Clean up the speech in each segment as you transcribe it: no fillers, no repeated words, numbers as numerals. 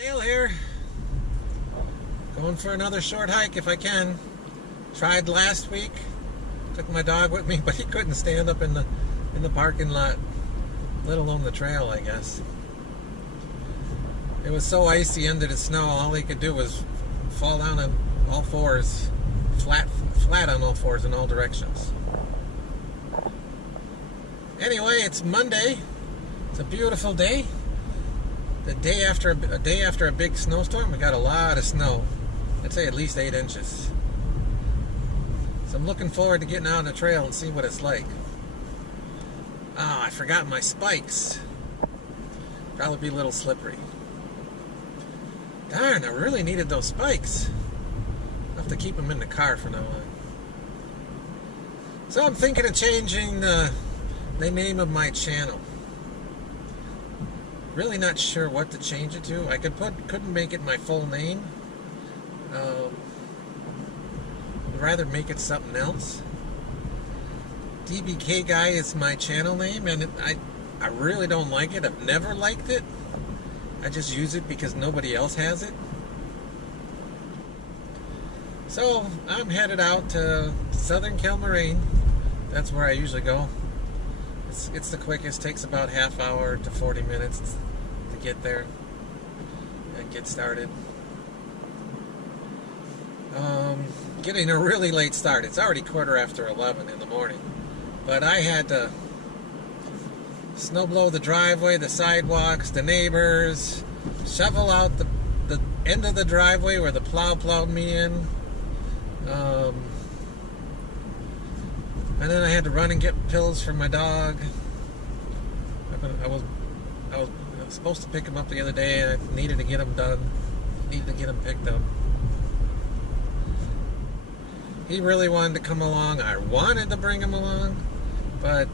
Dale here. Going for another short hike if I can. Tried last week. Took my dog with me, but he couldn't stand up in the parking lot, let alone the trail, I guess. It was so icy under the snow, all he could do was fall down on all fours, flat on all fours in all directions. Anyway, it's Monday. It's a beautiful day. A day after a big snowstorm. We got a lot of snow. I'd say at least 8 inches. So I'm looking forward to getting out on the trail and see what it's like. Ah, I forgot my spikes. Probably be a little slippery. Darn, I really needed those spikes. I'll have to keep them in the car for now on. So I'm thinking of changing the name of my channel. Really not sure what to change it to. I couldn't make it my full name. I'd rather make it something else. DBK Guy is my channel name, and I really don't like it. I've never liked it. I just use it because nobody else has it. So I'm headed out to Southern Kilmarine. That's where I usually go. It's the quickest. Takes about half hour to 40 minutes to get there and get started. Getting a really late start. It's already 11:15 in the morning, but I had to snow blow the driveway, the sidewalks, the neighbors, shovel out the end of the driveway where the plow plowed me in. And then I had to run and get pills for my dog. I was supposed to pick him up the other day, and I needed to get him done. Needed to get him picked up. He really wanted to come along. I wanted to bring him along, but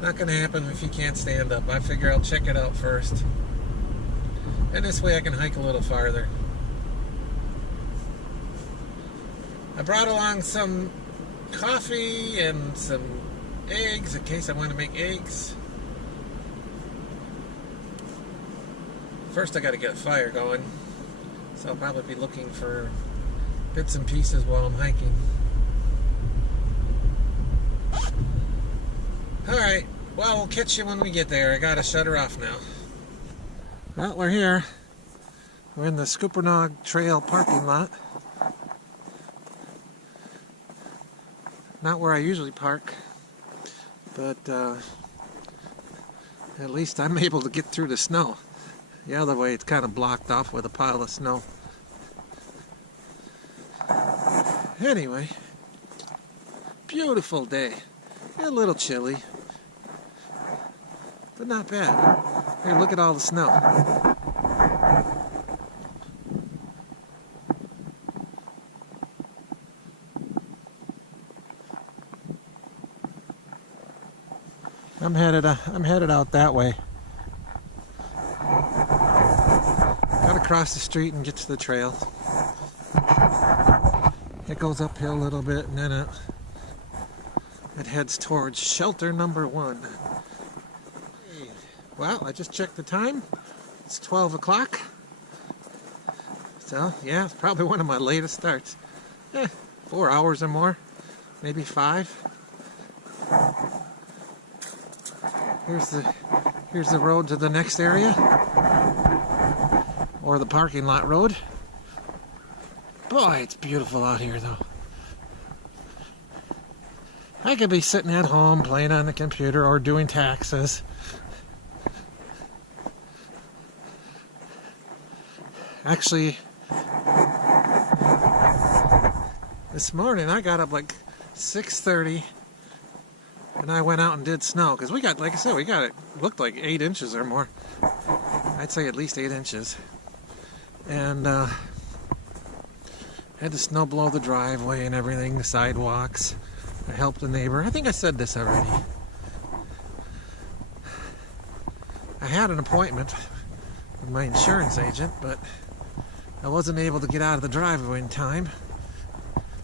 not going to happen if he can't stand up. I figure I'll check it out first, and this way I can hike a little farther. I brought along some coffee and some eggs in case I want to make eggs. First I got to get a fire going, so I'll probably be looking for bits and pieces while I'm hiking. Alright, well, we'll catch you when we get there. I gotta shut her off now. Well, we're here. We're in the Scuppernong Trail parking lot. Not where I usually park, but at least I'm able to get through the snow. The other way, it's kind of blocked off with a pile of snow. Anyway, beautiful day. A little chilly, but not bad. Here, look at all the snow. I'm headed out that way. Gotta cross the street and get to the trail. It goes uphill a little bit, and then it heads towards shelter number 1. Well, I just checked the time. It's 12 o'clock. So, yeah, it's probably one of my latest starts. 4 hours or more, maybe 5. Here's the road to the next area, or the parking lot road. Boy, it's beautiful out here, though. I could be sitting at home playing on the computer or doing taxes. Actually, this morning I got up like 6:30, and I went out and did snow, because we got, like I said, it looked like 8 inches or more. I'd say at least 8 inches. And had to snow blow the driveway and everything, the sidewalks. I helped the neighbor. I think I said this already. I had an appointment with my insurance agent, but I wasn't able to get out of the driveway in time.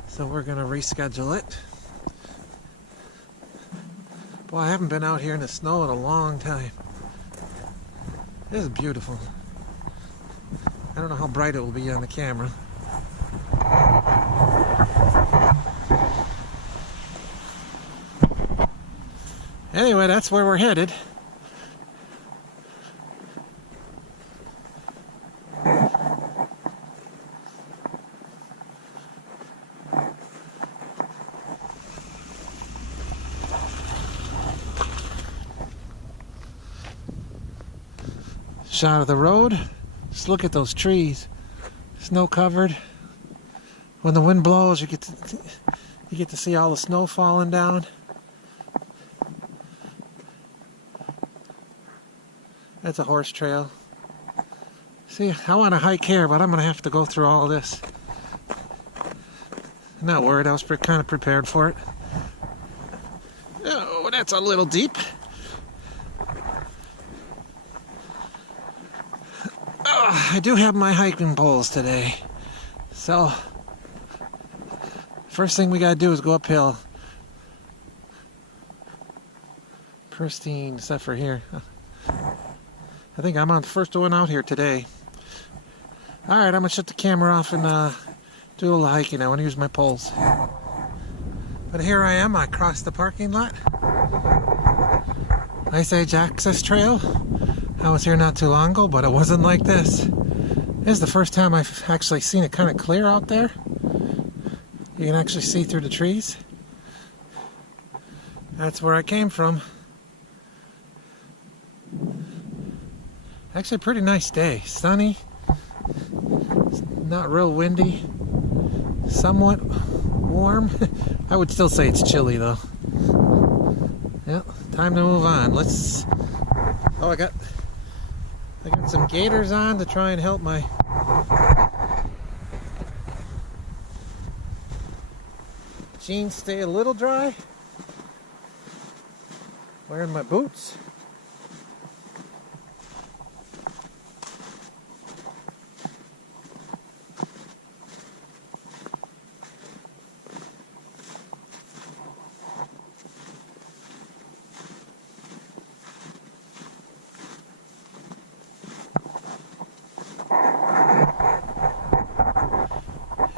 So we're going to reschedule it. Boy, I haven't been out here in the snow in a long time. This is beautiful. I don't know how bright it will be on the camera. Anyway, that's where we're headed. Shot of the road. Just look at those trees, snow covered. When the wind blows, you get to see all the snow falling down. That's a horse trail. See, I want to hike here, but I'm going to have to go through all this. I'm not worried, I was kind of prepared for it. Oh, that's a little deep. Oh, I do have my hiking poles today. So, first thing we got to do is go uphill. Pristine, except for here. I think I'm on the first one out here today. Alright, I'm going to shut the camera off and do a little hiking. I want to use my poles. But here I am, I crossed the parking lot. Nice edge access trail. I was here not too long ago, but it wasn't like this. This is the first time I've actually seen it kind of clear out there. You can actually see through the trees. That's where I came from. Actually a pretty nice day. Sunny. Not real windy. Somewhat warm. I would still say it's chilly though. Yep, time to move on. Let's... Oh, I got some gaiters on to try and help my jeans stay a little dry. Wearing my boots.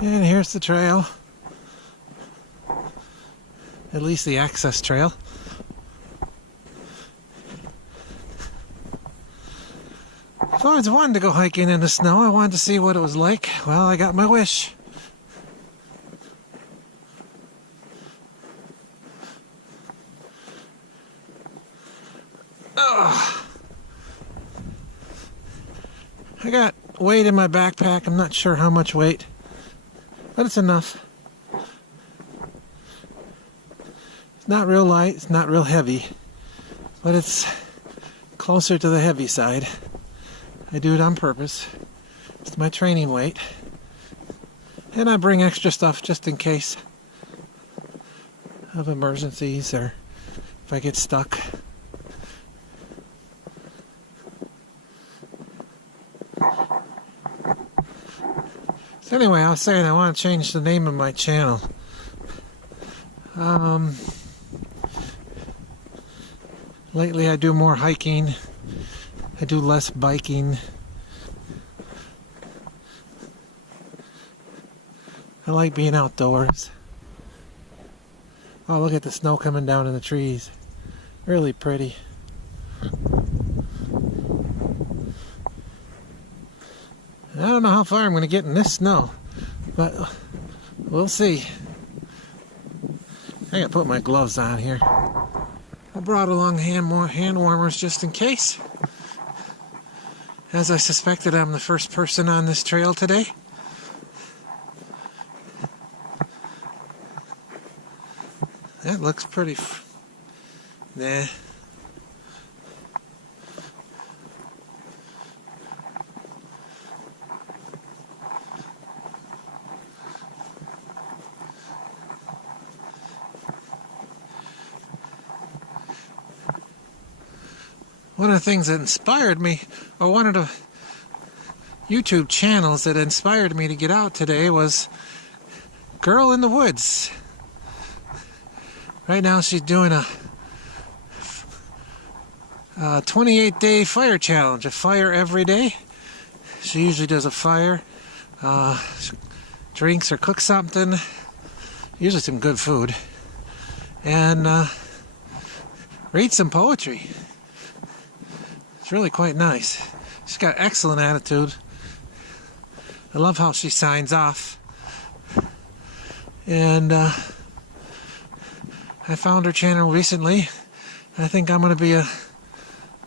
And here's the trail. At least the access trail. I've always wanted to go hiking in the snow. I wanted to see what it was like. Well, I got my wish. Oh. I got weight in my backpack. I'm not sure how much weight, but it's enough. It's not real light, it's not real heavy, but it's closer to the heavy side. I do it on purpose. It's my training weight. And I bring extra stuff just in case of emergencies or if I get stuck. So anyway, I was saying I want to change the name of my channel. Lately I do more hiking. I do less biking. I like being outdoors. Oh, look at the snow coming down in the trees. Really pretty. I don't know how far I'm going to get in this snow, but we'll see. I gotta put my gloves on here. I brought along hand warmers just in case. As I suspected, I'm the first person on this trail today. That looks pretty... Nah. One of the things that inspired me, or one of the YouTube channels that inspired me to get out today was Girl in the Woods. Right now she's doing a 28-day fire challenge, a fire every day. She usually does a fire, drinks or cooks something, usually some good food, and reads some poetry. It's really quite nice. She's got excellent attitude. I love how she signs off. And I found her channel recently. I think I'm going to be a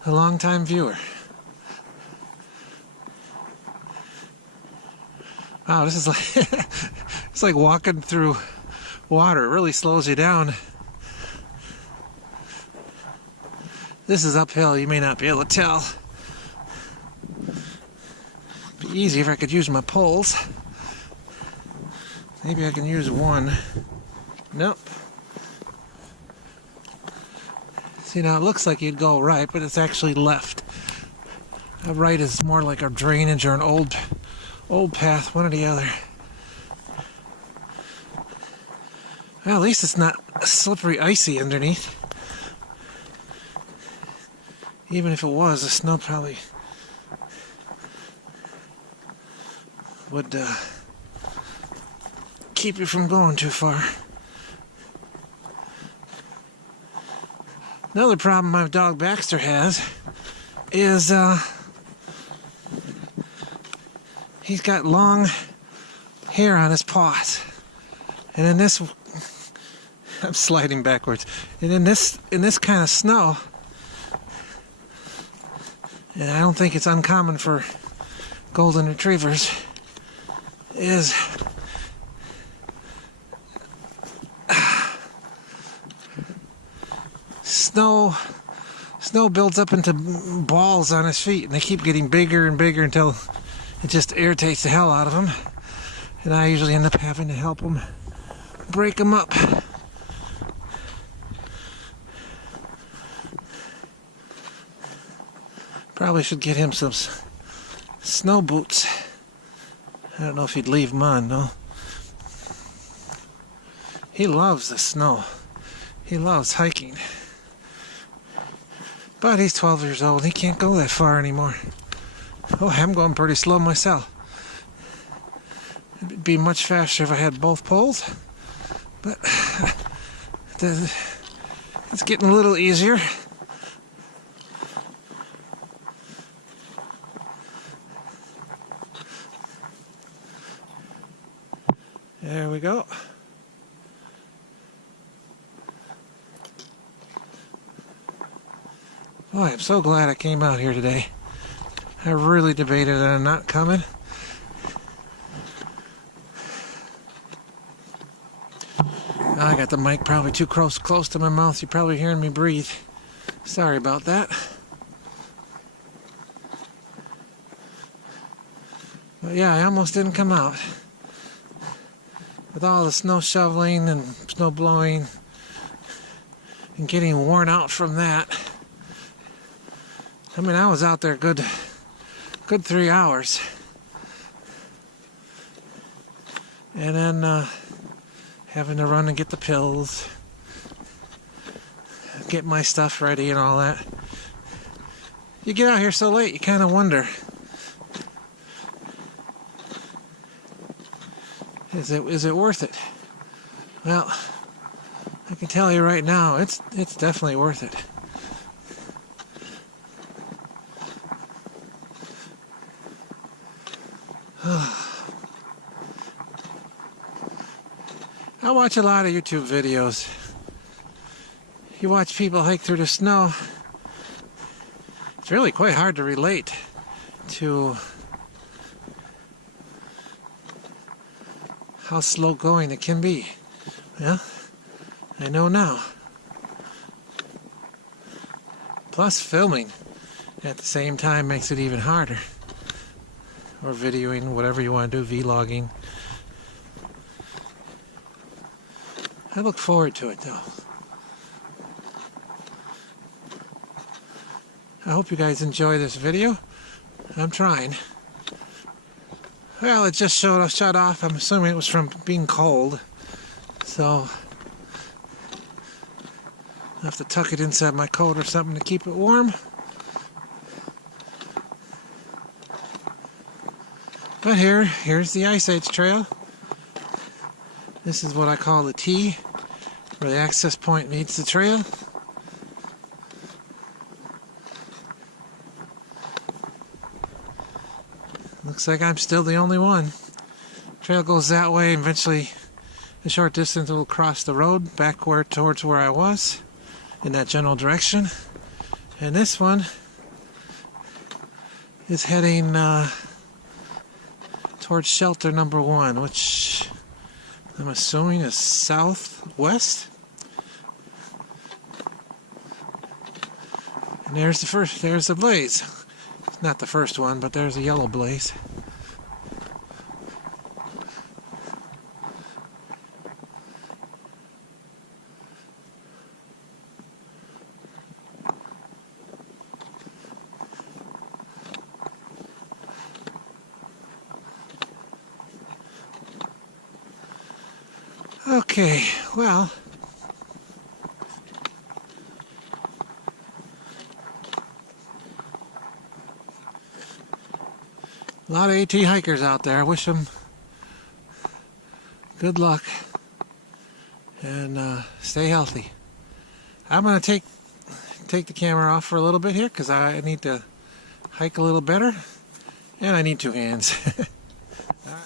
long-time viewer. Wow, this is like it's like walking through water. It really slows you down. This is uphill. You may not be able to tell. It'd be easy if I could use my poles. Maybe I can use one. Nope. See, now it looks like you'd go right, but it's actually left. Right is more like a drainage or an old path, one or the other. Well, at least it's not slippery, icy underneath. Even if it was, the snow probably would keep you from going too far. Another problem my dog Baxter has is he's got long hair on his paws. And in this, I'm sliding backwards. And in this kind of snow, and I don't think it's uncommon for golden retrievers, is snow builds up into balls on his feet, and they keep getting bigger and bigger until it just irritates the hell out of him. And I usually end up having to help him break them up. Probably should get him some snow boots. I don't know if he'd leave them on, though. He loves the snow. He loves hiking. But he's 12 years old. He can't go that far anymore. Oh, I'm going pretty slow myself. It'd be much faster if I had both poles. But it's getting a little easier. There we go. Boy, I'm so glad I came out here today. I really debated on not coming. I got the mic probably too close to my mouth. You're probably hearing me breathe. Sorry about that. But yeah, I almost didn't come out. With all the snow shoveling and snow blowing and getting worn out from that. I mean, I was out there good 3 hours. And then having to run and get the pills, get my stuff ready and all that. You get out here so late, you kind of wonder, is it worth it? Well, I can tell you right now, it's definitely worth it. I watch a lot of YouTube videos. You watch people hike through the snow. It's really quite hard to relate to how slow going it can be. Yeah, I know now. Plus filming at the same time makes it even harder. Or videoing, whatever you want to do, vlogging. I look forward to it, though. I hope you guys enjoy this video. I'm trying. Well, it just shut off. I'm assuming it was from being cold. So I have to tuck it inside my coat or something to keep it warm. But here's the Ice Age Trail. This is what I call the T, where the access point meets the trail. Looks like I'm still the only one. Trail goes that way, and eventually a short distance it will cross the road back towards where I was, in that general direction. And this one is heading towards shelter number 1, which I'm assuming is southwest. And there's the blaze. It's not the first one, but there's a yellow blaze. Okay, well, a lot of AT hikers out there. I wish them good luck and stay healthy. I'm going to take the camera off for a little bit here because I need to hike a little better and I need 2 hands.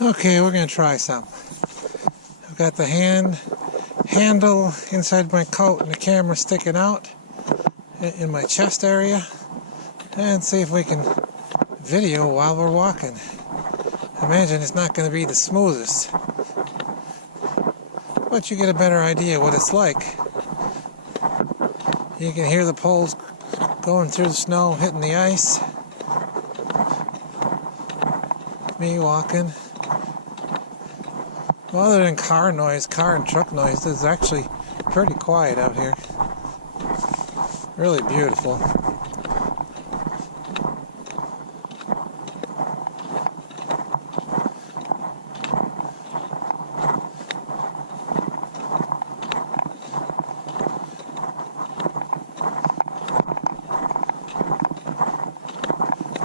Okay, we're going to try some. Got the handle inside my coat and the camera sticking out in my chest area, and see if we can video while we're walking. I imagine it's not going to be the smoothest, but you get a better idea what it's like. You can hear the poles going through the snow, hitting the ice. Me walking. Well, other than car and truck noise, it's actually pretty quiet out here. Really beautiful.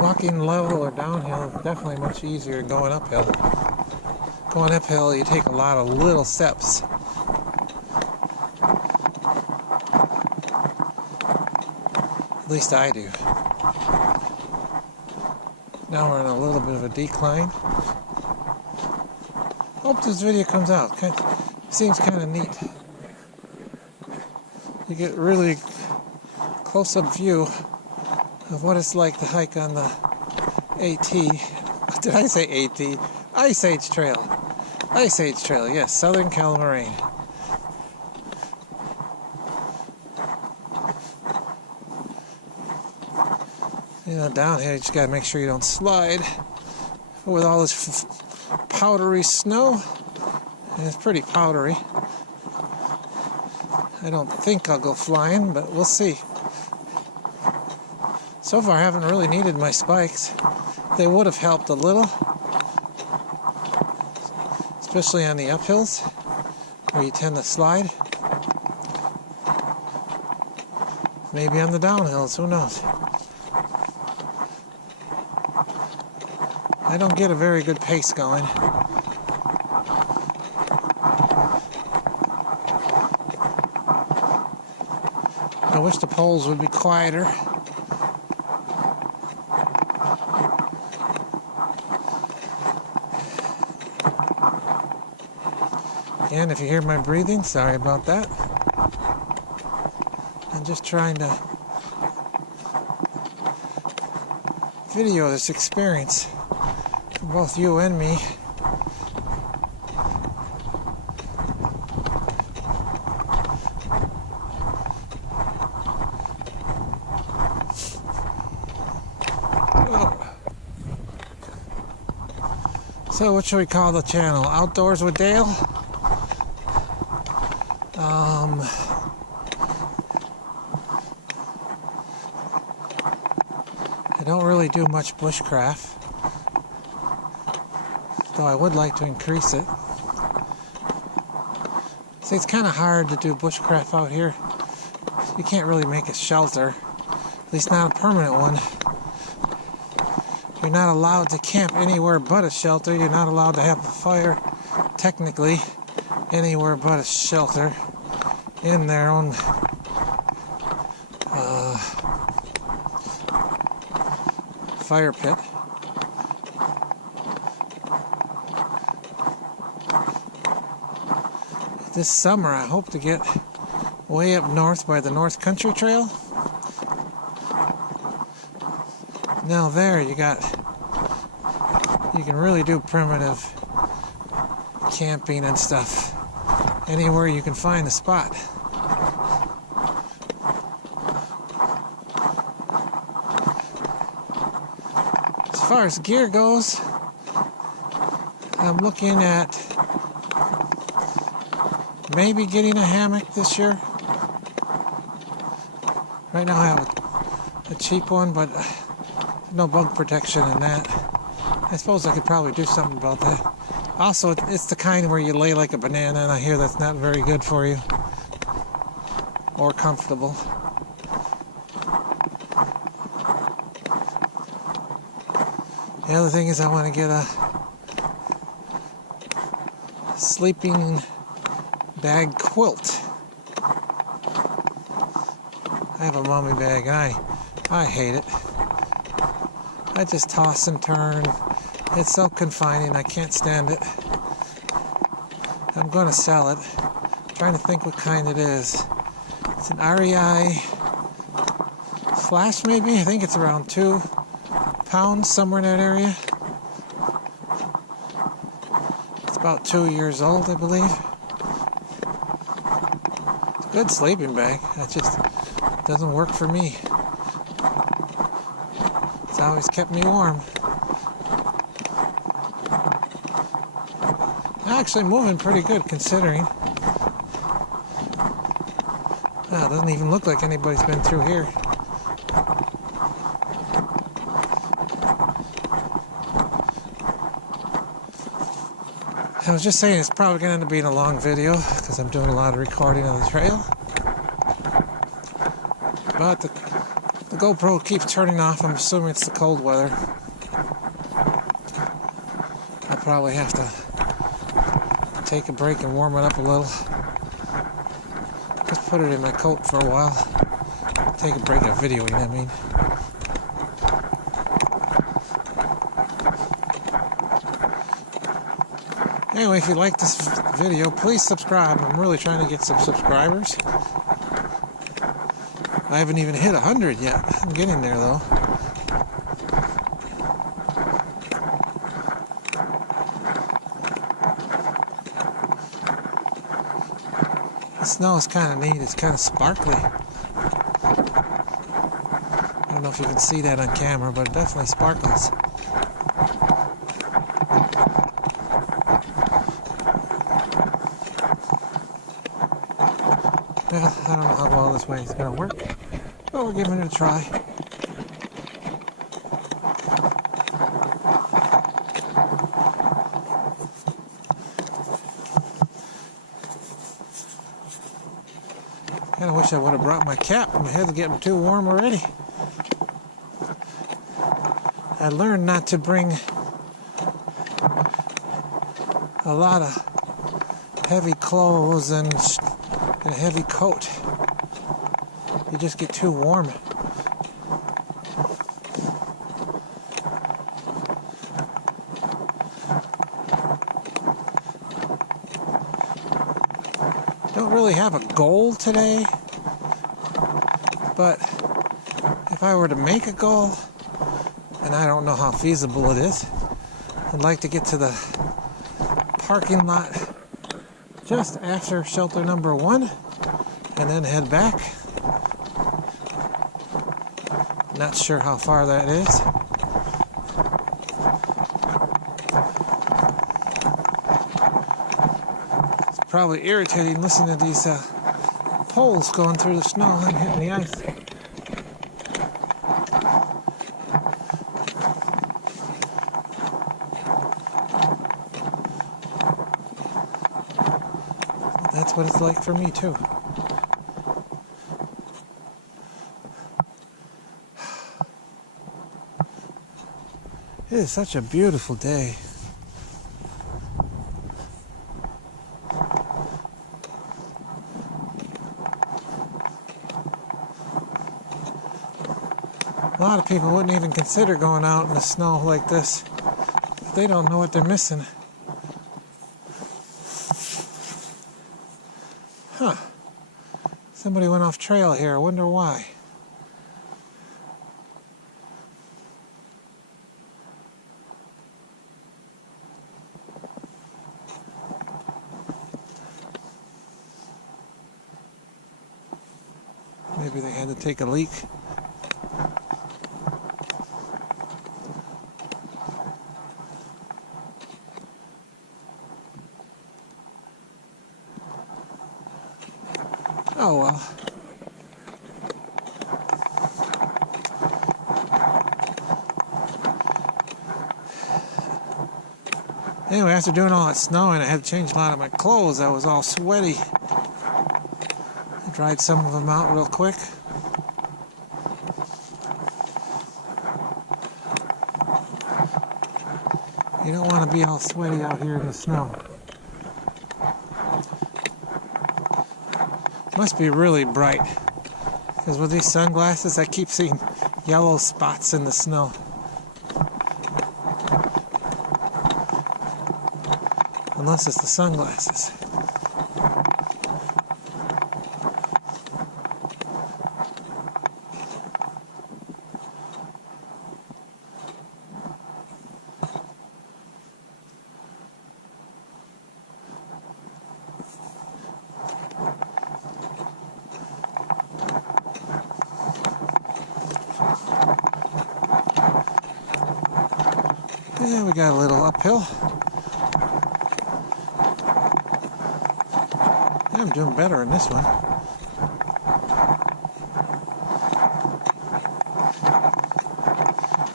Walking level or downhill is definitely much easier than going uphill. Going uphill, you take a lot of little steps. At least I do. Now we're in a little bit of a decline. Hope this video comes out. Seems kind of neat. You get really close-up view of what it's like to hike on the AT. Did I say AT? Ice Age Trail. Ice Age Trail, yes, Southern Cal Moraine. You know, down here you just gotta make sure you don't slide with all this powdery snow. And it's pretty powdery. I don't think I'll go flying, but we'll see. So far I haven't really needed my spikes. They would have helped a little, especially on the uphills where you tend to slide. Maybe on the downhills, who knows? I don't get a very good pace going. I wish the poles would be quieter. Again, if you hear my breathing, sorry about that. I'm just trying to video this experience for both you and me. So what should we call the channel? Outdoors with Dale? I don't really do much bushcraft, though I would like to increase it. See, it's kind of hard to do bushcraft out here. You can't really make a shelter, at least not a permanent one. You're not allowed to camp anywhere but a shelter. You're not allowed to have a fire, technically, anywhere but a shelter in their own fire pit. This summer I hope to get way up north by the North Country Trail. Now there you can really do primitive camping and stuff anywhere you can find a spot. As far as gear goes, I'm looking at maybe getting a hammock this year. Right now I have a cheap one, but no bug protection in that. I suppose I could probably do something about that. Also, it's the kind where you lay like a banana, and I hear that's not very good for you or comfortable. The other thing is I want to get a sleeping bag quilt. I have a mommy bag and I hate it. I just toss and turn. It's so confining, I can't stand it. I'm going to sell it. I'm trying to think what kind it is. It's an REI Flash maybe? I think it's around 2 pounds, somewhere in that area. It's about 2 years old, I believe. It's a good sleeping bag. It just doesn't work for me. It's always kept me warm. Actually moving pretty good considering. It doesn't even look like anybody's been through here. I was just saying it's probably going to end up being a long video because I'm doing a lot of recording of the trail. But the GoPro keeps turning off. I'm assuming it's the cold weather. I'll probably have to take a break and warm it up a little. Just put it in my coat for a while. Take a break of videoing, I mean. Anyway, if you like this video, please subscribe. I'm really trying to get some subscribers. I haven't even hit 100 yet. I'm getting there though. The snow is kind of neat. It's kind of sparkly. I don't know if you can see that on camera, but it definitely sparkles. Well, I don't know how well this way is going to work, but we're giving it a try. Kind of wish I would have brought my cap. My head's getting too warm already. I learned not to bring a lot of heavy clothes and a heavy coat. You just get too warm. Don't really have a goal today, but if I were to make a goal, and I don't know how feasible it is, I'd like to get to the parking lot just after shelter number 1 and then head back. Not sure how far that is. It's probably irritating listening to these poles going through the snow and hitting the ice. That's what it's like for me too. It is such a beautiful day. A lot of people wouldn't even consider going out in the snow like this. They don't know what they're missing. Huh. Somebody went off trail here. I wonder why. Maybe they had to take a leak. Oh well. Anyway, after doing all that snowing, I had to change a lot of my clothes. I was all sweaty. I dried some of them out real quick. You don't want to be all sweaty out here in the snow. Must be really bright, because with these sunglasses I keep seeing yellow spots in the snow. Unless it's the sunglasses. Yeah, we got a little uphill. Yeah, I'm doing better in this one.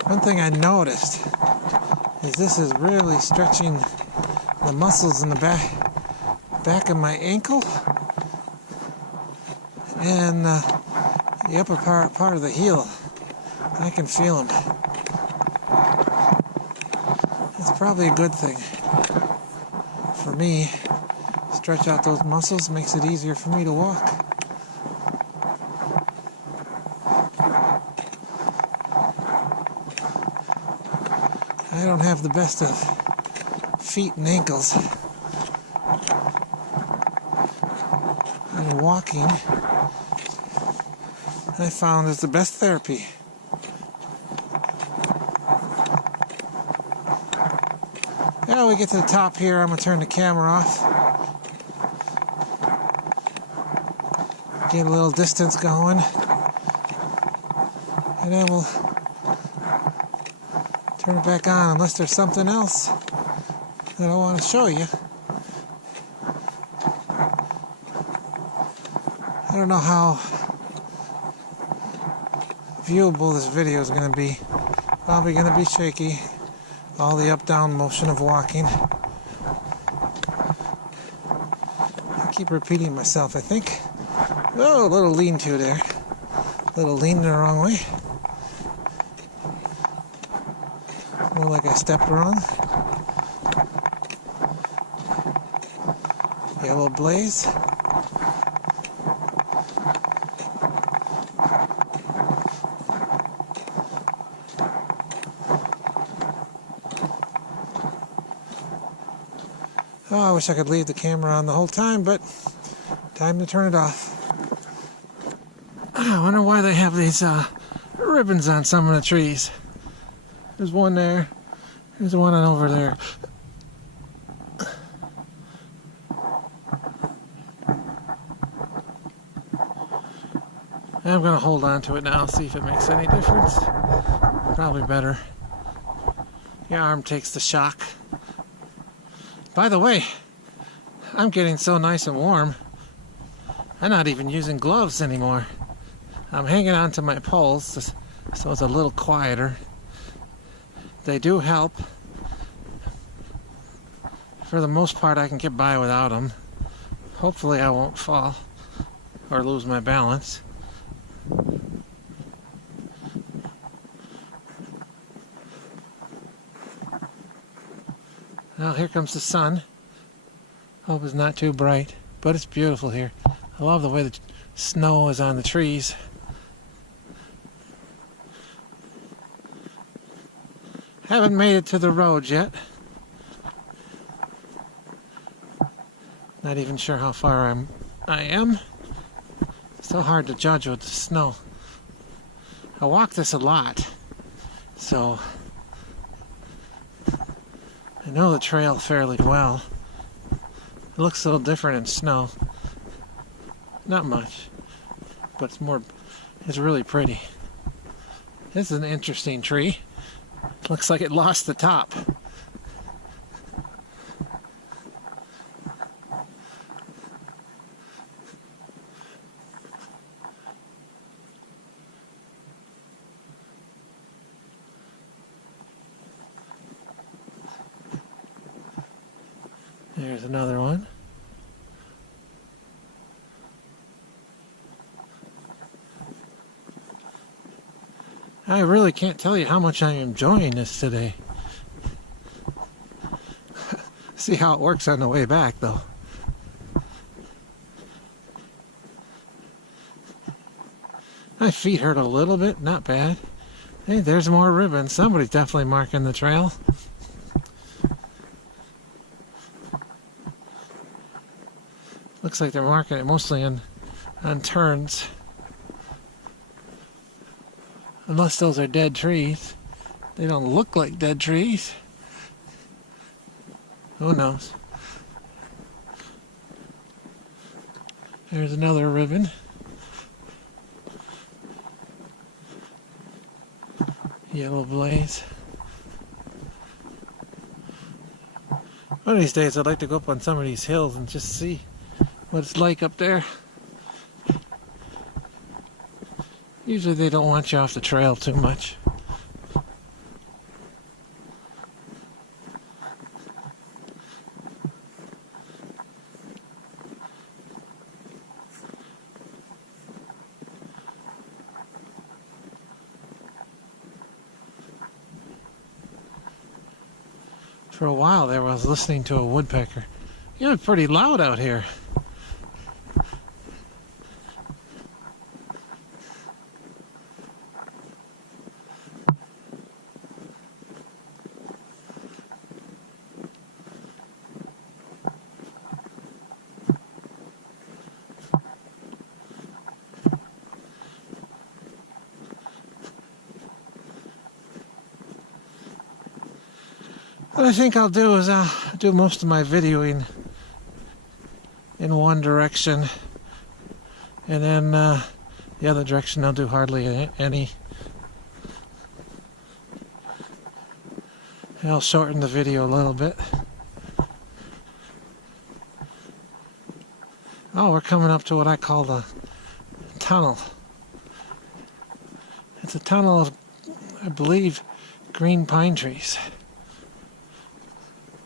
One thing I noticed is this is really stretching the muscles in the back of my ankle and the upper part of the heel. I can feel them. It's probably a good thing for me. Stretch out those muscles, makes it easier for me to walk. I don't have the best of feet and ankles. And walking, I found, is the best therapy. Now we get to the top here, I'm going to turn the camera off. Get a little distance going. And then we'll turn it back on unless there's something else that I want to show you. I don't know how viewable this video is going to be. Probably going to be shaky. All the up-down motion of walking. I keep repeating myself, I think. Oh, a little lean-to there. A little lean the wrong way. More like I stepped wrong. Yellow blaze. Oh, I wish I could leave the camera on the whole time, but time to turn it off. I wonder why they have these ribbons on some of the trees. There's one there. There's one over there. I'm going to hold on to it now, see if it makes any difference. Probably better. Your arm takes the shock. By the way, I'm getting so nice and warm, I'm not even using gloves anymore. I'm hanging on to my poles, so it's a little quieter. They do help. For the most part, I can get by without them. Hopefully I won't fall or lose my balance. Well, here comes the sun. Hope it's not too bright, but it's beautiful here. I love the way the snow is on the trees. Haven't made it to the roads yet. Not even sure how far I am. Still hard to judge with the snow. I walk this a lot, so I know the trail fairly well. It looks a little different in snow. Not much, but it's really pretty. This is an interesting tree. Looks like it lost the top. There's another one. I really can't tell you how much I'm enjoying this today. See how it works on the way back, though. My feet hurt a little bit, not bad. Hey, there's more ribbons. Somebody's definitely marking the trail. Looks like they're marking it mostly on turns. Unless those are dead trees. They don't look like dead trees. Who knows? There's another ribbon. Yellow blaze. One of these days I'd like to go up on some of these hills and just see what it's like up there. Usually they don't want you off the trail too much. For a while there I was listening to a woodpecker. You know, it's pretty loud out here. What I think I'll do is I'll do most of my videoing in one direction, and then the other direction I'll do hardly any. I'll shorten the video a little bit. Oh, we're coming up to what I call the tunnel. It's a tunnel of, I believe, green pine trees.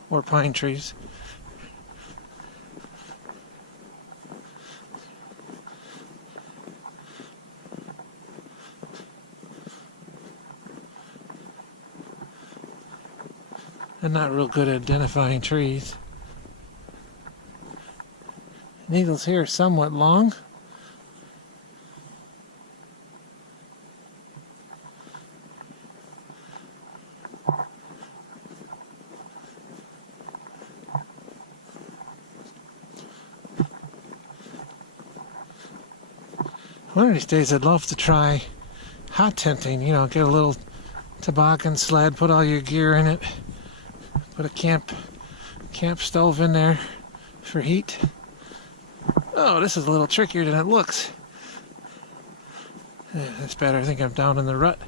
Or pine trees. I'm not real good at identifying trees. Needles here are somewhat long. One of these days I'd love to try hot tenting, you know, get a little toboggan sled, put all your gear in it, put a camp stove in there for heat. Oh, this is a little trickier than it looks. Yeah, that's better. I think I'm down in the rut.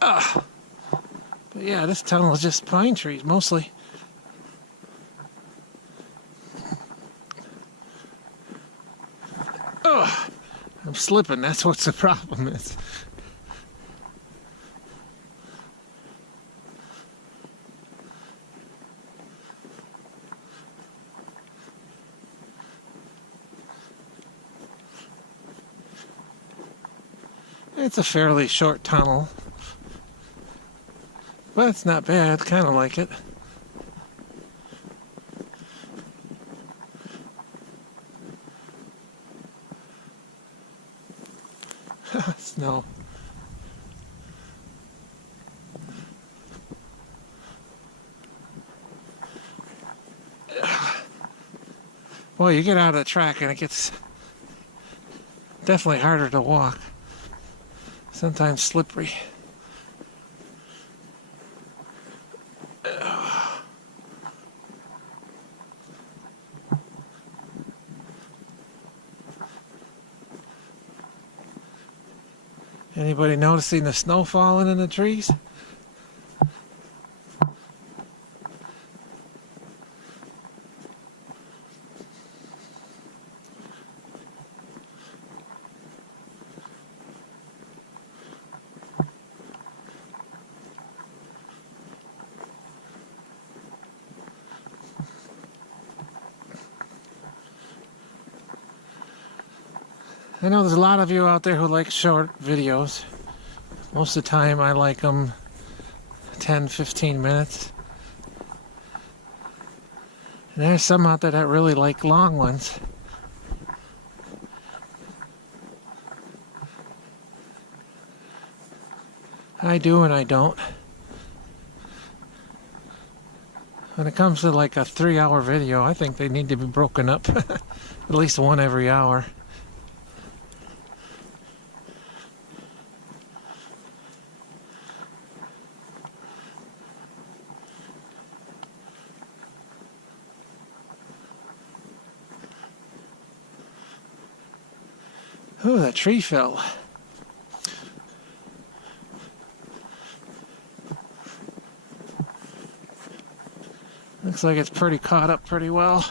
Ah, but yeah, this tunnel is just pine trees mostly. Oh, I'm slipping. That's what the problem is. It's a fairly short tunnel. But it's not bad, kind of like it. Snow. Boy, you get out of the track and it gets definitely harder to walk. Sometimes slippery. Anybody noticing the snow falling in the trees? I know there's a lot of you out there who like short videos. Most of the time I like them 10-15 minutes. And there's some out there that really like long ones. I do and I don't. When it comes to like a 3-hour video, I think they need to be broken up. At least one every hour. Oh, that tree fell. Looks like it's pretty caught up pretty well.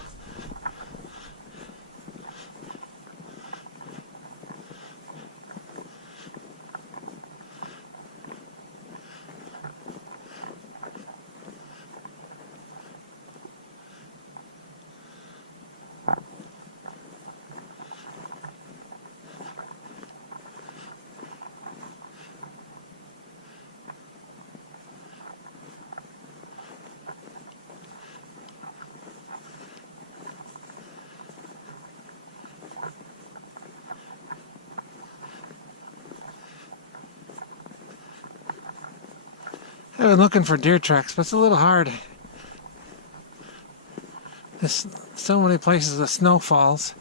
I've been looking for deer tracks, but it's a little hard. There's so many places the snow falls,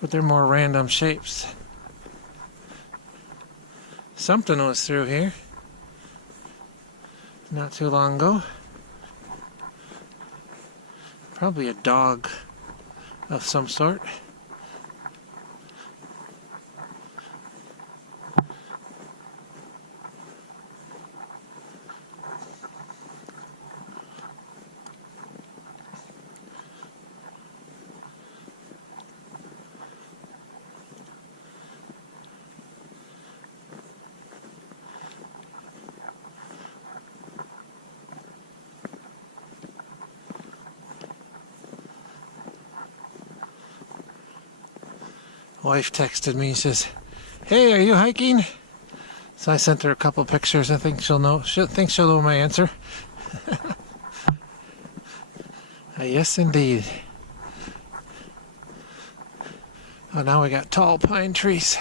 but they're more random shapes. Something was through here not too long ago. Probably a dog of some sort. Wife texted me, says, "Hey, are you hiking?" So I sent her a couple pictures. I think she'll know. She'll know my answer. Yes, indeed. Oh, now we got tall pine trees.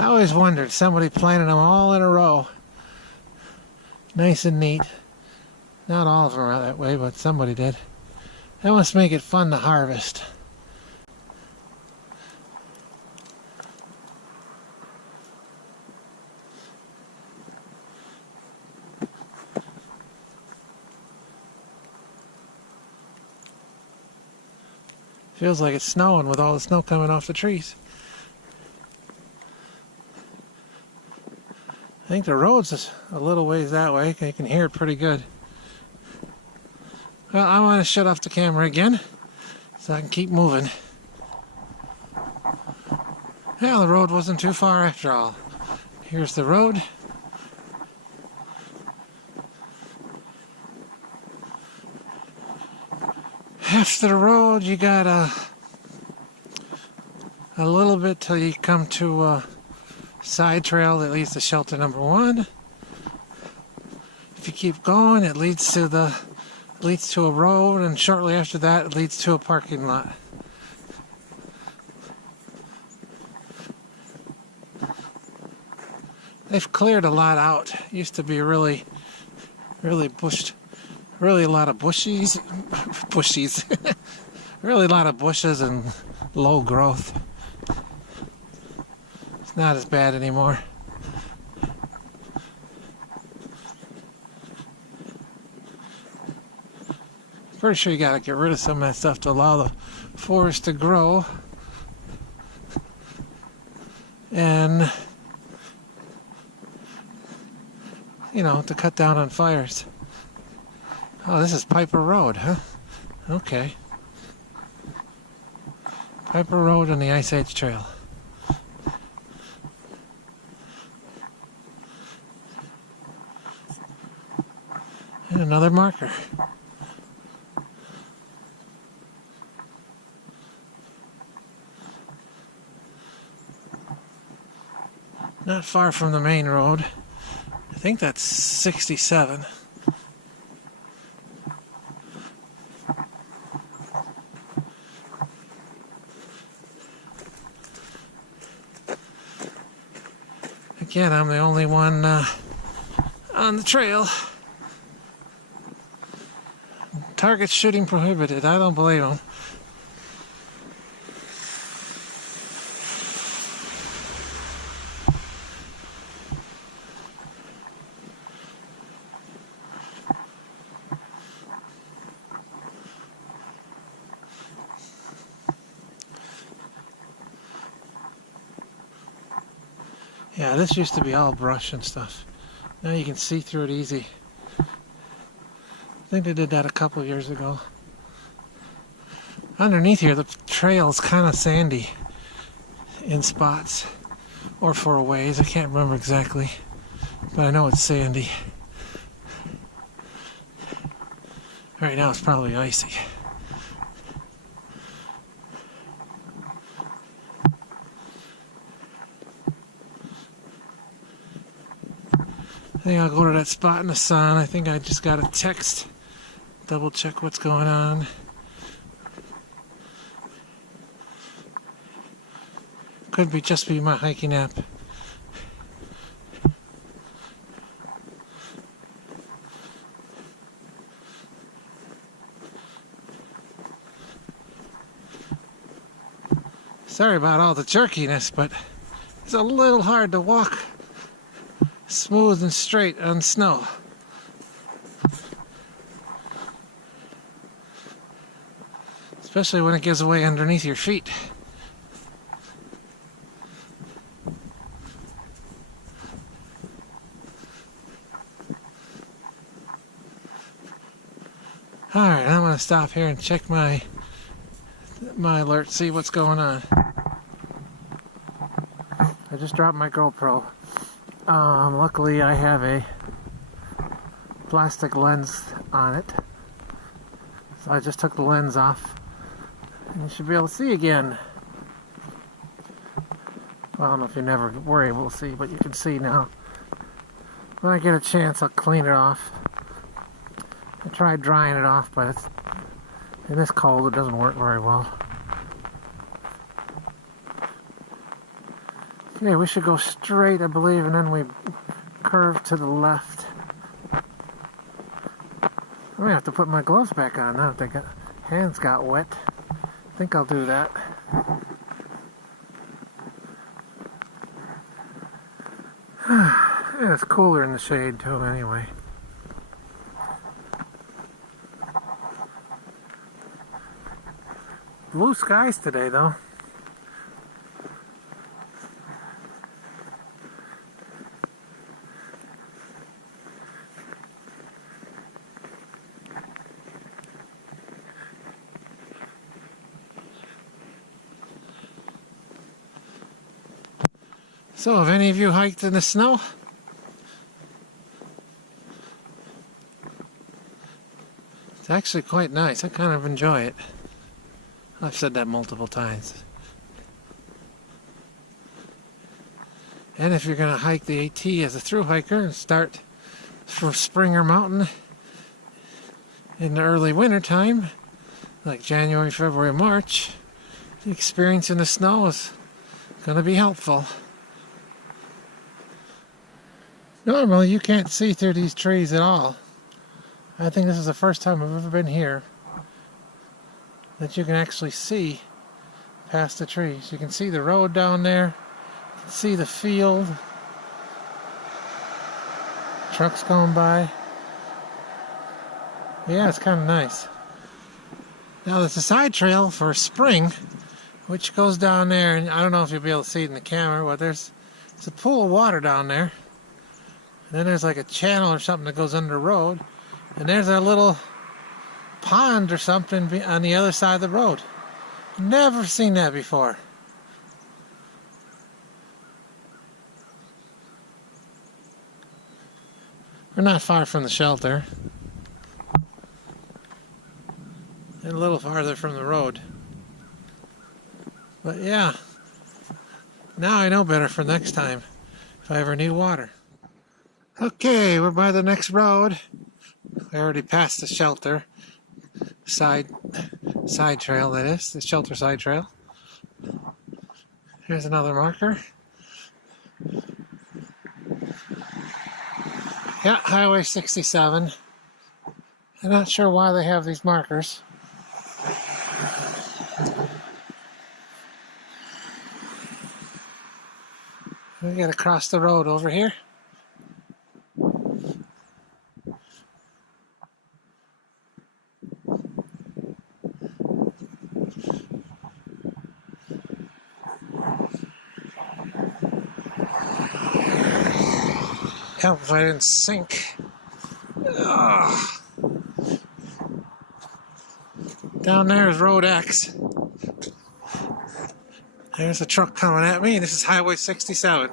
I always wondered, somebody planted them all in a row. Nice and neat. Not all of them are that way, but somebody did. That must make it fun to harvest. Feels like it's snowing with all the snow coming off the trees. I think the road's a little ways that way. You can hear it pretty good. Well, I want to shut off the camera again. so I can keep moving. Well, the road wasn't too far after all. Here's the road. After the road, you got a little bit till you come to a side trail that leads to shelter number 1. If you keep going, it leads to a road, and shortly after that, it leads to a parking lot. They've cleared a lot out. It used to be really bushed. Really a lot of bushies. Really a lot of bushes and low growth. It's not as bad anymore. Pretty sure you gotta get rid of some of that stuff to allow the forest to grow. And, you know, to cut down on fires. Oh, this is Piper Road, huh? Okay. Piper Road and the Ice Age Trail. And another marker. Not far from the main road. I think that's 67. Again, I'm the only one on the trail. Target shooting prohibited. I don't believe them. Yeah, this used to be all brush and stuff. Now you can see through it easy. I think they did that a couple of years ago. Underneath here, the trail's kind of sandy in spots, or for a ways. I can't remember exactly, but I know it's sandy. Right now it's probably icy. I think I'll go to that spot in the sun. I think I just got a text. Double check what's going on. Could be just be my hiking app. Sorry about all the jerkiness, but it's a little hard to walk smooth and straight on snow. Especially when it gives away underneath your feet. Alright, I'm going to stop here and check my alert, see what's going on. I just dropped my GoPro. Luckily I have a plastic lens on it. So I just took the lens off. And you should be able to see again. Well, I don't know if you never were able to see, but you can see now. When I get a chance, I'll clean it off. I tried drying it off, but in this cold it doesn't work very well. Okay, we should go straight, I believe, and then we curve to the left. I'm gonna have to put my gloves back on now. Hands got wet. I think I'll do that. Yeah, it's cooler in the shade too, anyway. Blue skies today, though. So, have any of you hiked in the snow? It's actually quite nice. I kind of enjoy it. I've said that multiple times. And if you're going to hike the AT as a thru hiker and start from Springer Mountain in the early winter time, like January, February, March, the experience in the snow is going to be helpful. Normally you can't see through these trees at all. I think this is the first time I've ever been here that you can actually see past the trees. You can see the road down there, you can see the field, trucks going by. Yeah, it's kind of nice. Now there's a side trail for spring, which goes down there, and I don't know if you'll be able to see it in the camera, but there's a pool of water down there. And then there's like a channel or something that goes under the road, and there's a little pond or something on the other side of the road. Never seen that before. We're not far from the shelter. And a little farther from the road. But yeah, now I know better for next time if I ever need water. Okay, we're by the next road. We already passed the shelter. Side trail, that is, the shelter side trail. Here's another marker. Yeah, Highway 67. I'm not sure why they have these markers. We gotta cross the road over here. Help if I didn't sink. Ugh. Down there is Road X. There's a truck coming at me. This is Highway 67.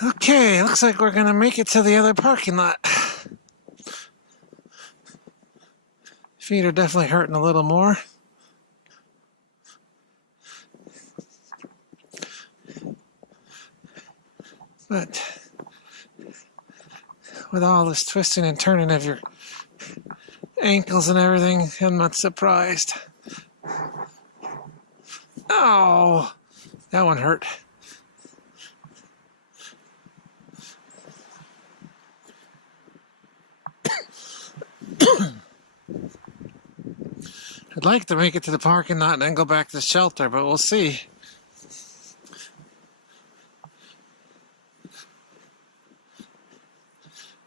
Okay, looks like we're gonna make it to the other parking lot. Feet are definitely hurting a little more. But with all this twisting and turning of your ankles and everything, I'm not surprised. Oh, that one hurt. I'd like to make it to the parking lot and then go back to the shelter, but we'll see.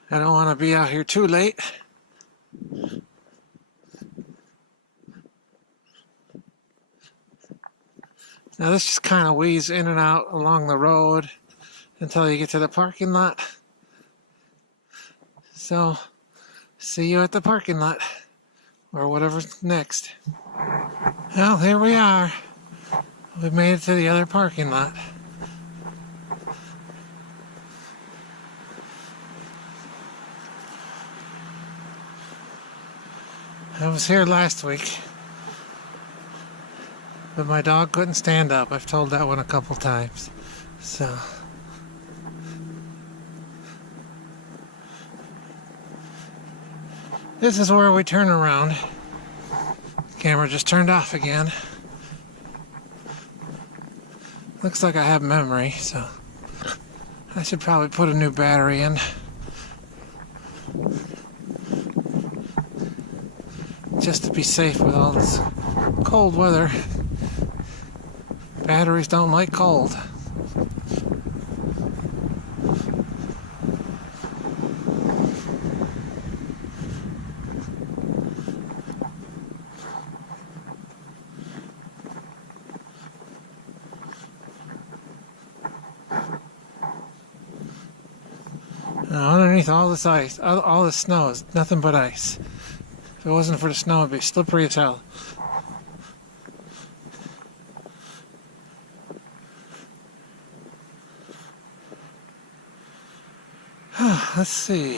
I don't want to be out here too late. Now this just kind of weaves in and out along the road until you get to the parking lot. So, see you at the parking lot. Or whatever's next. Well, here we are. We've made it to the other parking lot. I was here last week, but my dog couldn't stand up. I've told that one a couple times. So this is where we turn around. Camera just turned off again. Looks like I have memory, so I should probably put a new battery in. Just to be safe with all this cold weather. Batteries don't like cold. Now, underneath all this ice, all this snow is nothing but ice. If it wasn't for the snow, it'd be slippery as hell. Let's see.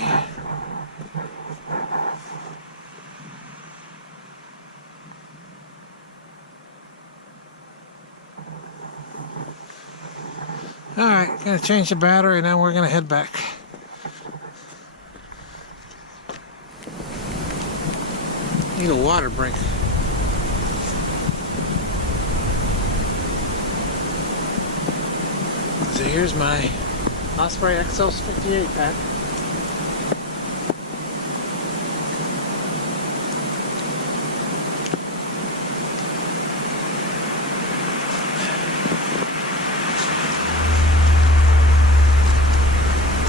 Alright, gonna change the battery and then we're gonna head back. Need a water break. So here's my Osprey Exos 58 pack.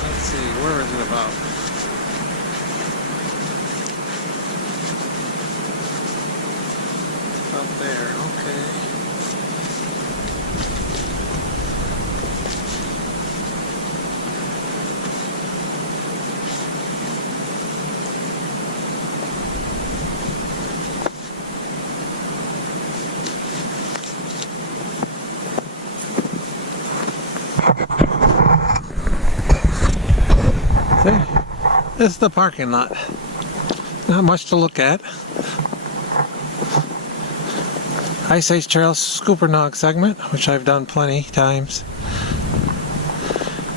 Let's see, where is it about? Up there, okay. This is the parking lot. Not much to look at. Ice Age Trail Scuppernong segment, which I've done plenty times.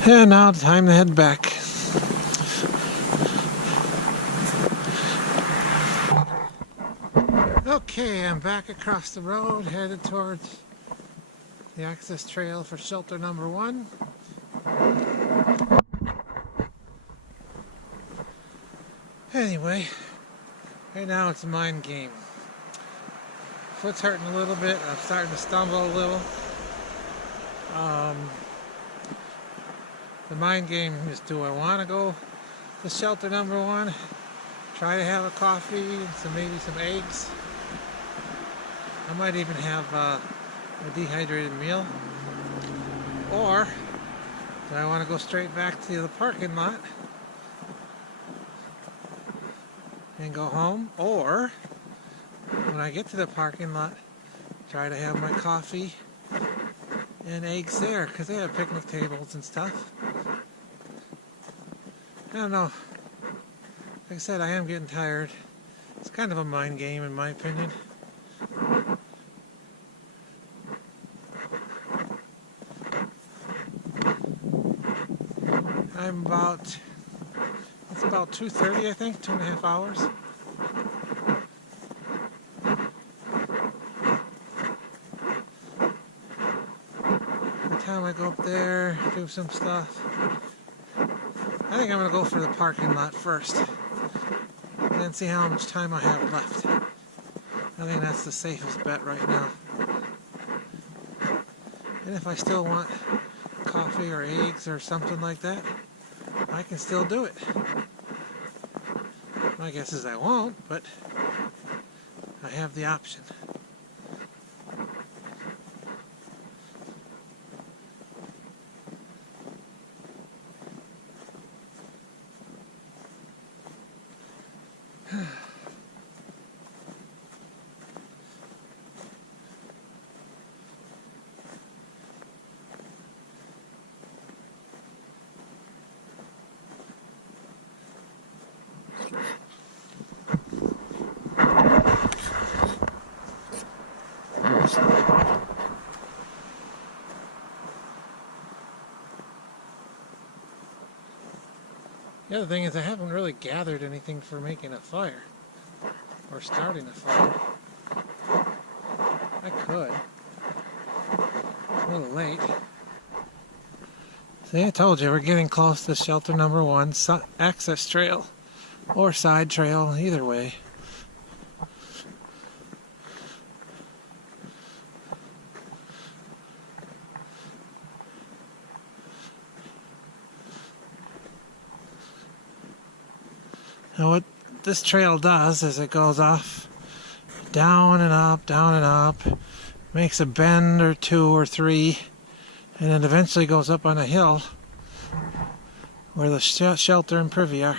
And now time to head back. Okay, I'm back across the road, headed towards the access trail for shelter number 1. Anyway, right now it's a mind game. Foot's hurting a little bit. I'm starting to stumble a little. The mind game is, do I want to go to shelter number 1? Try to have a coffee and maybe some eggs. I might even have a dehydrated meal. Or do I want to go straight back to the parking lot and go home? Or when I get to the parking lot, try to have my coffee and eggs there, because they have picnic tables and stuff. I don't know. Like I said, I am getting tired. It's kind of a mind game in my opinion. It's about 2:30, I think, 2.5 hours. By the time I go up there, do some stuff, I think I'm going to go for the parking lot first, and then see how much time I have left. I think that's the safest bet right now. And if I still want coffee or eggs or something like that, I can still do it. My guess is I won't, but I have the option. The other thing is I haven't really gathered anything for making a fire or starting a fire. I could. A little late. See, I told you we're getting close to shelter number 1, access trail or side trail, either way. Now what this trail does is it goes off down and up, makes a bend or 2 or 3, and then eventually goes up on a hill where the shelter and privy are.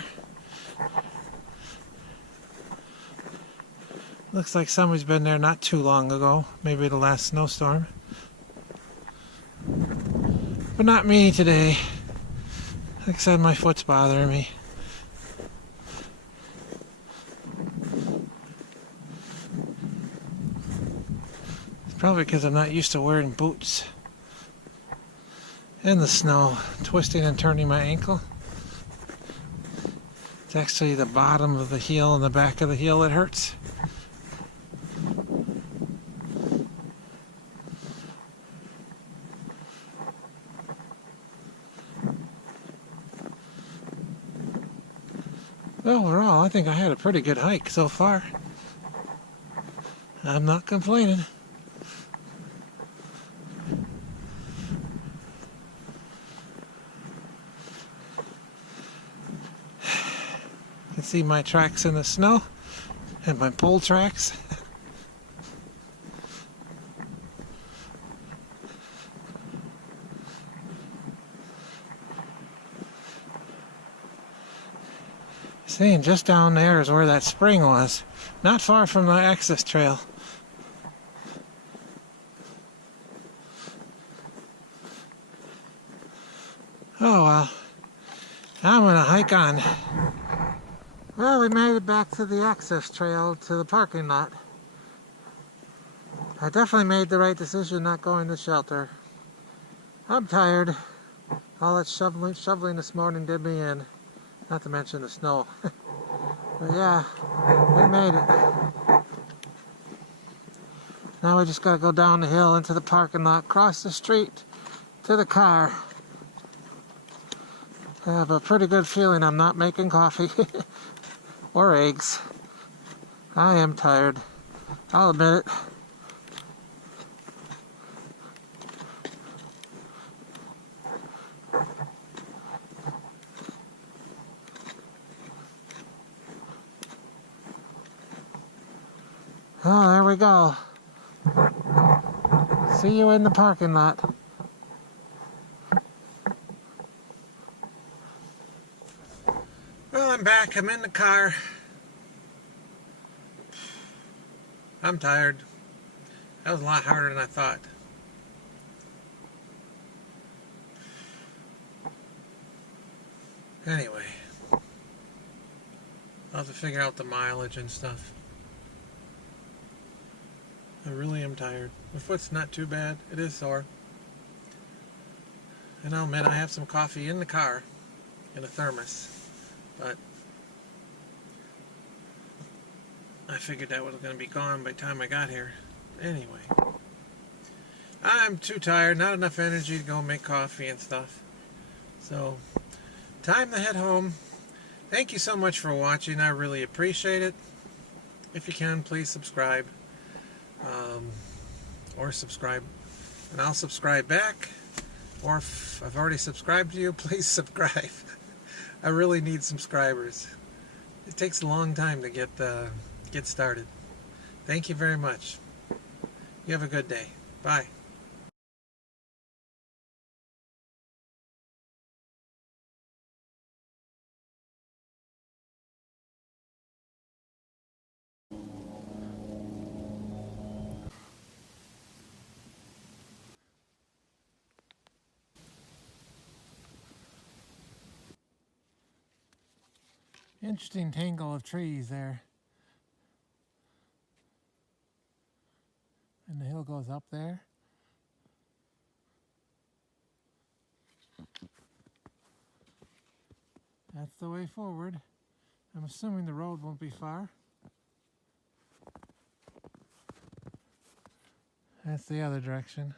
Looks like somebody's been there not too long ago, maybe the last snowstorm. But not me today. Like I said, my foot's bothering me. It's probably because I'm not used to wearing boots. In the snow, twisting and turning my ankle. It's actually the bottom of the heel and the back of the heel that hurts. Overall, I think I had a pretty good hike so far. I'm not complaining. You can see my tracks in the snow and my pole tracks. Seeing just down there is where that spring was, not far from the access trail. Oh well, I'm gonna hike on. Well, we made it back to the access trail to the parking lot. I definitely made the right decision not going to shelter. I'm tired. All that shoveling this morning did me in. Not to mention the snow. But yeah, we made it. Now we just gotta go down the hill into the parking lot, cross the street to the car. I have a pretty good feeling I'm not making coffee or eggs. I am tired. I'll admit it. Oh, there we go. See you in the parking lot. Well, I'm back. I'm in the car. I'm tired. That was a lot harder than I thought. Anyway, I'll have to figure out the mileage and stuff. I really am tired. My foot's not too bad. It is sore. And I'll admit I have some coffee in the car in a thermos. But I figured that was going to be gone by the time I got here. Anyway, I'm too tired. Not enough energy to go make coffee and stuff. So, time to head home. Thank you so much for watching. I really appreciate it. If you can, please subscribe. Or subscribe, and I'll subscribe back. Or if I've already subscribed to you, please subscribe. I really need subscribers. It takes a long time to get started. Thank you very much. You have a good day. Bye. Interesting tangle of trees there. And the hill goes up there. That's the way forward. I'm assuming the road won't be far. That's the other direction.